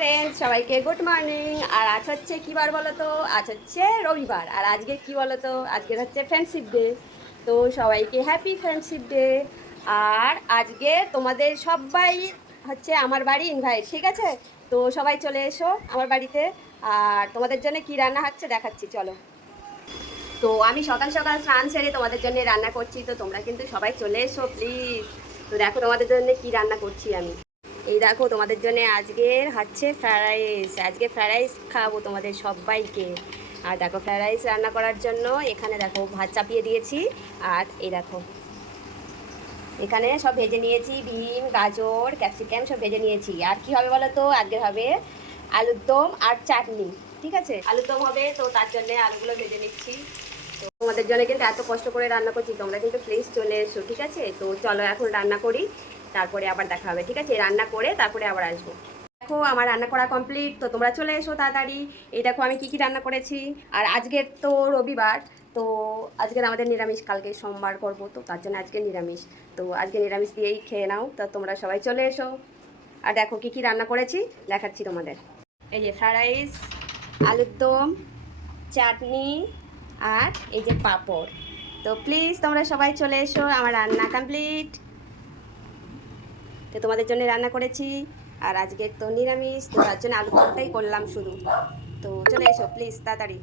Friends সবাইকে good morning আর আজ হচ্ছে কী বার বলো তো আজ হচ্ছে রবিবার। আর আজকে কি বলো তো আজকে হচ্ছে ফ্রেন্ডশিপ ডে তো সবাইকে হ্যাপি ফ্রেন্ডশিপ ডে আর আজকে তোমাদের সবাই হচ্ছে আমার বাড়ি ইনভাইট ঠিক আছে? তো সবাই চলে এসো আমার বাড়িতে। আর তোমাদের জন্য কি রান্না হচ্ছে দেখাচ্ছি, চলো। তো আমি সকাল সকাল স্নান সেরে তোমাদের জন্য রান্না করছি। তো তোমরা কিন্তু সবাই চলে এসো প্লিজ তো দেখো তোমাদের জন্য কি রান্না করছি আমি। এই দেখো, তোমাদের জন্য আজকের হচ্ছে ফ্রায়েড রাইস আজকে ফ্রায়েড রাইস খাওয়াবো তোমাদের সবাইকে। আর দেখো ফ্রায়েড রাইস রান্না করার জন্য এখানে দেখো ভাত চাপিয়ে দিয়েছি। আর এই দেখো, এখানে সব ভেজে নিয়েছি, বিন, গাজর, ক্যাপসিকাম সব ভেজে নিয়েছি। আর কি হবে বলো তো? আজকে হবে আলুর দম আর চাটনি, ঠিক আছে? আলুর দম হবে, তো তার জন্য আলুগুলো ভেজে নিচ্ছি। তোমাদের জন্য কিন্তু এত কষ্ট করে রান্না করছি, তোমরা কিন্তু প্লিজ চলে এসো, ঠিক আছে? তো চলো, এখন রান্না করি। তারপরে আবার দেখা হবে, ঠিক আছে? রান্না করে তারপরে আবার আসব। দেখো, আমার রান্না করা কমপ্লিট তো তোমরা চলে এসো তাড়াতাড়ি। এই দেখো, আমি কি কি রান্না করেছি। আর আজকের তো রবিবার, তো আজকের আমাদের নিরামিষ, কালকে সোমবার করব, তো তার জন্য আজকে নিরামিষ। তো আজকে নিরামিষ দিয়েই খেয়ে নাও, তো তোমরা সবাই চলে এসো। আর দেখো, কি কি রান্না করেছি, দেখাচ্ছি তোমাদের। এই যে ফ্রায়েড রাইস আলুর দম, চাটনি আর এই যে পাঁপড়। তো প্লিজ তোমরা সবাই চলে এসো, আমার রান্না কমপ্লিট তো তোমাদের জন্য রান্না করেছি। আর আজকে তো নিরামিষ, তো তার জন্য আলু তরকারি করলাম শুধু। তো চলে এসো প্লিজ তাড়াতাড়ি।